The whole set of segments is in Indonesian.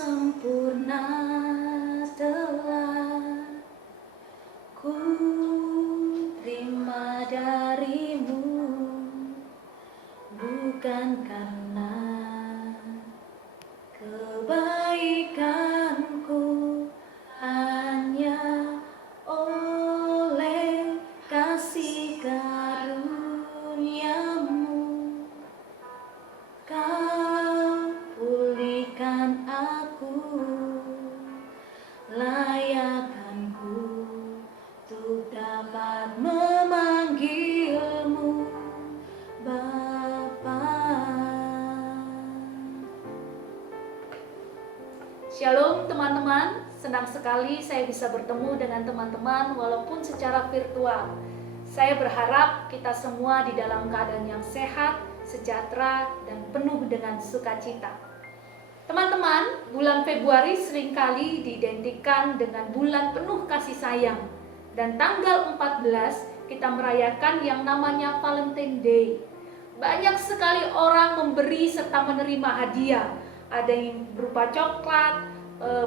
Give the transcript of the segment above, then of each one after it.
sempurna telah ku terima darimu, bukan karena kebaikanku, hanya oleh kasih karuniamu kau pulihkan aku, layakkanku untuk dapat memanggilmu Bapa. Shalom teman-teman, senang sekali saya bisa bertemu dengan teman-teman walaupun secara virtual. Saya berharap kita semua di dalam keadaan yang sehat, sejahtera, dan penuh dengan sukacita. Teman-teman, bulan Februari seringkali diidentikan dengan bulan penuh kasih sayang. Dan tanggal 14 kita merayakan yang namanya Valentine Day. Banyak sekali orang memberi serta menerima hadiah. Ada yang berupa coklat,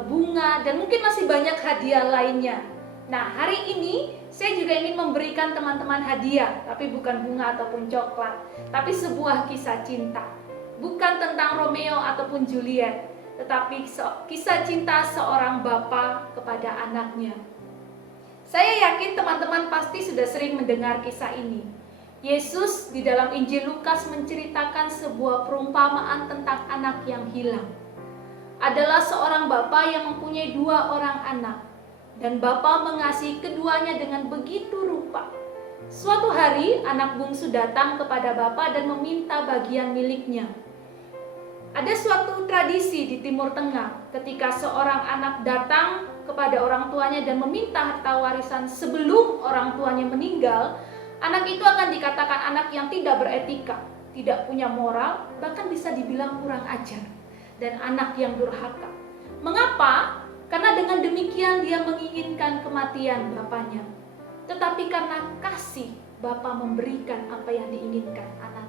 bunga, dan mungkin masih banyak hadiah lainnya. Nah, hari ini saya juga ingin memberikan teman-teman hadiah, tapi bukan bunga ataupun coklat, tapi sebuah kisah cinta. Bukan tentang Romeo ataupun Juliet, tetapi kisah cinta seorang bapa kepada anaknya. Saya yakin teman-teman pasti sudah sering mendengar kisah ini. Yesus di dalam Injil Lukas menceritakan sebuah perumpamaan tentang anak yang hilang. Adalah seorang bapa yang mempunyai 2 orang anak, dan bapa mengasihi keduanya dengan begitu rupa. Suatu hari anak bungsu datang kepada bapa dan meminta bagian miliknya. Ada suatu tradisi di Timur Tengah ketika seorang anak datang kepada orang tuanya dan meminta harta warisan sebelum orang tuanya meninggal, anak itu akan dikatakan anak yang tidak beretika, tidak punya moral, bahkan bisa dibilang kurang ajar, dan anak yang durhaka. Mengapa? Karena dengan demikian dia menginginkan kematian bapaknya. Tetapi karena kasih, bapa memberikan apa yang diinginkan anaknya.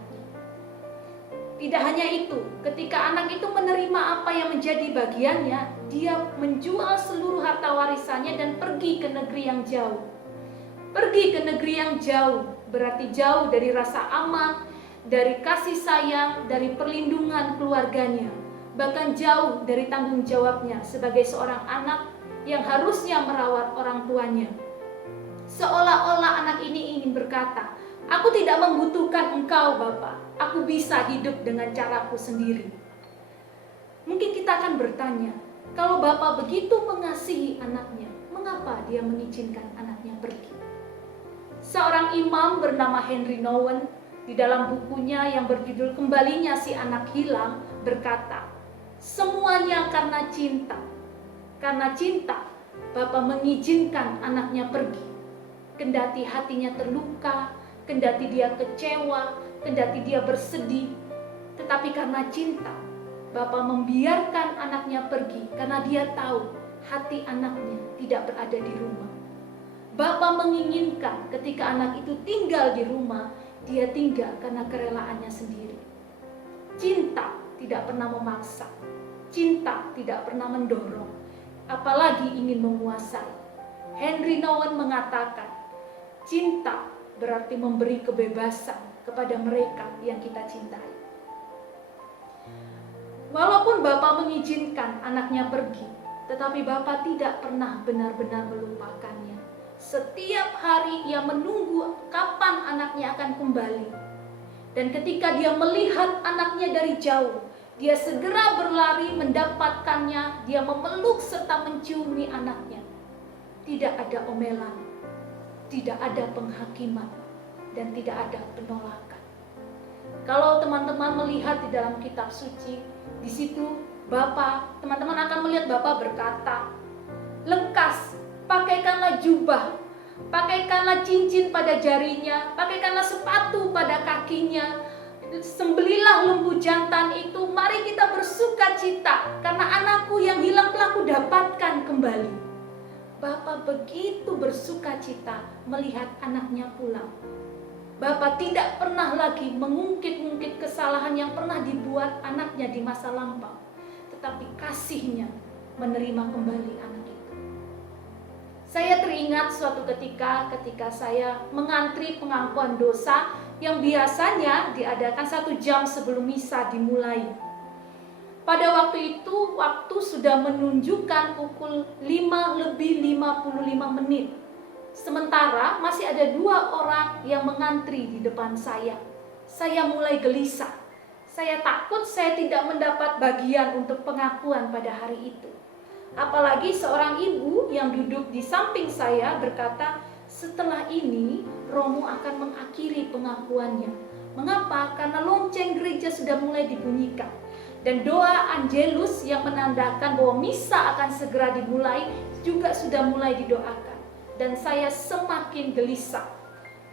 Tidak hanya itu, ketika anak itu menerima apa yang menjadi bagiannya, dia menjual seluruh harta warisannya dan pergi ke negeri yang jauh. Pergi ke negeri yang jauh, berarti jauh dari rasa aman, dari kasih sayang, dari perlindungan keluarganya, bahkan jauh dari tanggung jawabnya sebagai seorang anak yang harusnya merawat orang tuanya. Seolah-olah anak ini ingin berkata, "Aku tidak membutuhkan engkau, Bapa. Aku bisa hidup dengan caraku sendiri." Mungkin kita akan bertanya, kalau Bapa begitu mengasihi anaknya, mengapa dia mengizinkan anaknya pergi? Seorang imam bernama Henry Nouwen di dalam bukunya yang berjudul Kembalinya Si Anak Hilang berkata, semuanya karena cinta. Karena cinta, Bapa mengizinkan anaknya pergi. Kendati hatinya terluka, kendati dia kecewa, kendati dia bersedih. Tetapi karena cinta, Bapa membiarkan anaknya pergi karena dia tahu hati anaknya tidak berada di rumah. Bapa menginginkan ketika anak itu tinggal di rumah, dia tinggal karena kerelaannya sendiri. Cinta tidak pernah memaksa, cinta tidak pernah mendorong, apalagi ingin menguasai. Henry Nouwen mengatakan, cinta berarti memberi kebebasan kepada mereka yang kita cintai. Walaupun Bapa mengizinkan anaknya pergi, tetapi Bapa tidak pernah benar-benar melupakannya. Setiap hari ia menunggu kapan anaknya akan kembali. Dan ketika dia melihat anaknya dari jauh, dia segera berlari mendapatkannya, dia memeluk serta menciumi anaknya. Tidak ada omelan, tidak ada penghakiman, dan tidak ada penolakan. Kalau teman-teman melihat di dalam kitab suci, di situ teman-teman akan melihat Bapa berkata, "Lekas, pakaikanlah jubah, pakaikanlah cincin pada jarinya, pakaikanlah sepatu pada kakinya, sembelilah lembu jantan itu, mari kita bersuka cita, karena anakku yang hilang telah kudapatkan kembali." Bapa begitu bersuka cita melihat anaknya pulang. Bapa tidak pernah lagi mengungkit-ungkit kesalahan yang pernah dibuat anaknya di masa lampau. tetapi kasih-Nya menerima kembali anak itu. Saya teringat suatu ketika saya mengantri pengakuan dosa yang biasanya diadakan 1 jam sebelum misa dimulai. Pada waktu itu, waktu sudah menunjukkan pukul 5:55. Sementara masih ada 2 orang yang mengantri di depan saya. Saya mulai gelisah. Saya takut saya tidak mendapat bagian untuk pengakuan pada hari itu. Apalagi seorang ibu yang duduk di samping saya berkata, setelah ini Romo akan mengakhiri pengakuannya. Mengapa? Karena lonceng gereja sudah mulai dibunyikan. Dan doa Angelus yang menandakan bahwa misa akan segera dimulai juga sudah mulai didoakan. Dan saya semakin gelisah.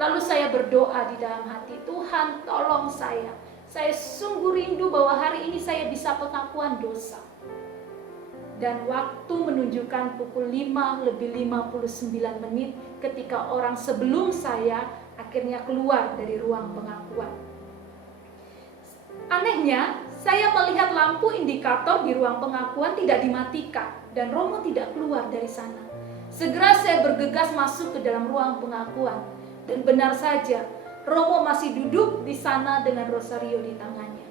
Lalu saya berdoa di dalam hati, Tuhan tolong saya. Saya sungguh rindu bahwa hari ini saya bisa pengakuan dosa. Dan waktu menunjukkan pukul 5:59 ketika orang sebelum saya akhirnya keluar dari ruang pengakuan. Anehnya, saya melihat lampu indikator di ruang pengakuan tidak dimatikan dan Romo tidak keluar dari sana. Segera saya bergegas masuk ke dalam ruang pengakuan dan benar saja Romo masih duduk di sana dengan rosario di tangannya.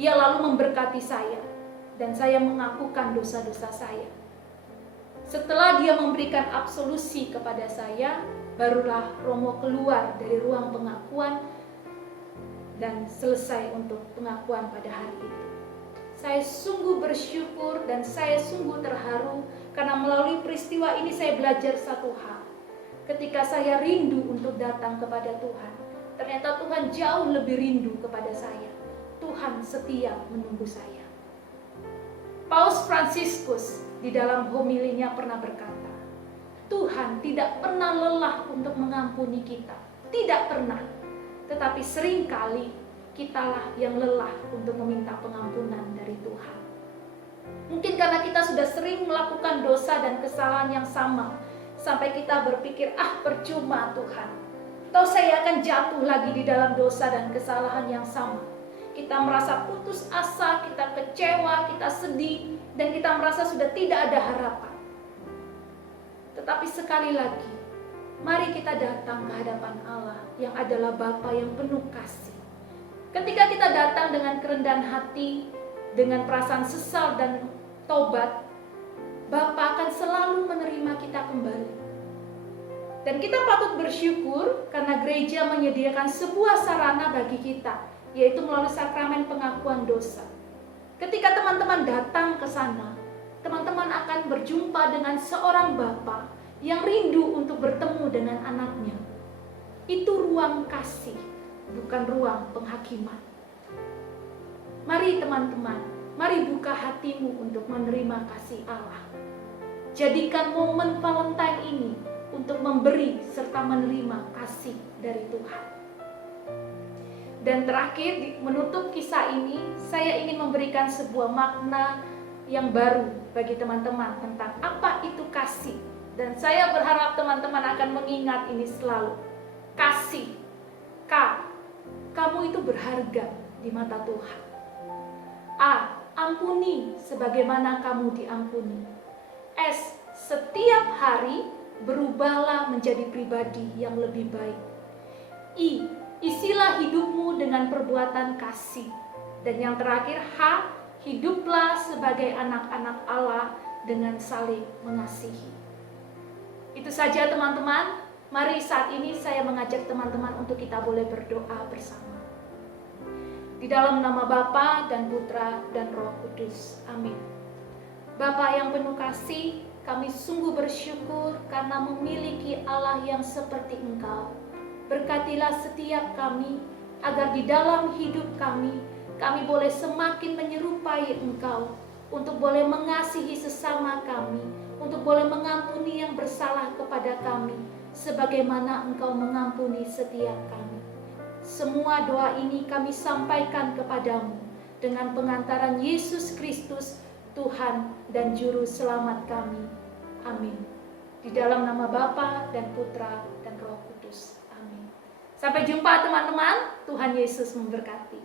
Ia lalu memberkati saya dan saya mengakukan dosa-dosa saya. Setelah dia memberikan absolusi kepada saya, barulah Romo keluar dari ruang pengakuan dan selesai untuk pengakuan pada hari itu. Saya sungguh bersyukur dan saya sungguh terharu karena melalui peristiwa ini saya belajar satu hal. Ketika saya rindu untuk datang kepada Tuhan, ternyata Tuhan jauh lebih rindu kepada saya. Tuhan setia menunggu saya. Paus Fransiskus di dalam homilinya pernah berkata, Tuhan tidak pernah lelah untuk mengampuni kita. Tidak pernah. Tetapi seringkali kitalah yang lelah untuk meminta pengampunan dari Tuhan. Mungkin karena kita sudah sering melakukan dosa dan kesalahan yang sama, sampai kita berpikir, percuma Tuhan. Atau saya akan jatuh lagi di dalam dosa dan kesalahan yang sama. Kita merasa putus asa, kita kecewa, kita sedih, dan kita merasa sudah tidak ada harapan. Tetapi sekali lagi, mari kita datang ke hadapan Allah yang adalah Bapa yang penuh kasih. Ketika kita datang dengan kerendahan hati, dengan perasaan sesal dan tobat, Bapa akan selalu menerima kita kembali. Dan kita patut bersyukur karena gereja menyediakan sebuah sarana bagi kita, yaitu melalui sakramen pengakuan dosa. Ketika teman-teman datang ke sana, teman-teman akan berjumpa dengan seorang Bapa yang rindu untuk bertemu dengan anaknya. Itu ruang kasih, bukan ruang penghakiman. Mari teman-teman, mari buka hatimu untuk menerima kasih Allah. Jadikan momen Valentine ini untuk memberi serta menerima kasih dari Tuhan. Dan terakhir, menutup kisah ini, saya ingin memberikan sebuah makna yang baru bagi teman-teman tentang apa itu kasih. Dan saya berharap teman-teman akan mengingat ini selalu. Kasih, kamu itu berharga di mata Tuhan. Ampuni sebagaimana kamu diampuni. Setiap hari berubahlah menjadi pribadi yang lebih baik. Isilah hidupmu dengan perbuatan kasih. Dan yang terakhir, hiduplah sebagai anak-anak Allah dengan saling mengasihi. Itu saja teman-teman. Mari saat ini saya mengajak teman-teman untuk kita boleh berdoa bersama. Di dalam nama Bapa dan Putra dan Roh Kudus. Amin. Bapa yang penuh kasih, kami sungguh bersyukur karena memiliki Allah yang seperti Engkau. Berkatilah setiap kami, agar di dalam hidup kami boleh semakin menyerupai Engkau, untuk boleh mengasihi sesama kami, untuk boleh mengampuni yang bersalah kepada kami, sebagaimana Engkau mengampuni setiap kami. Semua doa ini kami sampaikan kepadamu dengan pengantaran Yesus Kristus, Tuhan dan Juru Selamat kami. Amin. Di dalam nama Bapa dan Putra dan Roh Kudus. Amin. Sampai jumpa teman-teman. Tuhan Yesus memberkati.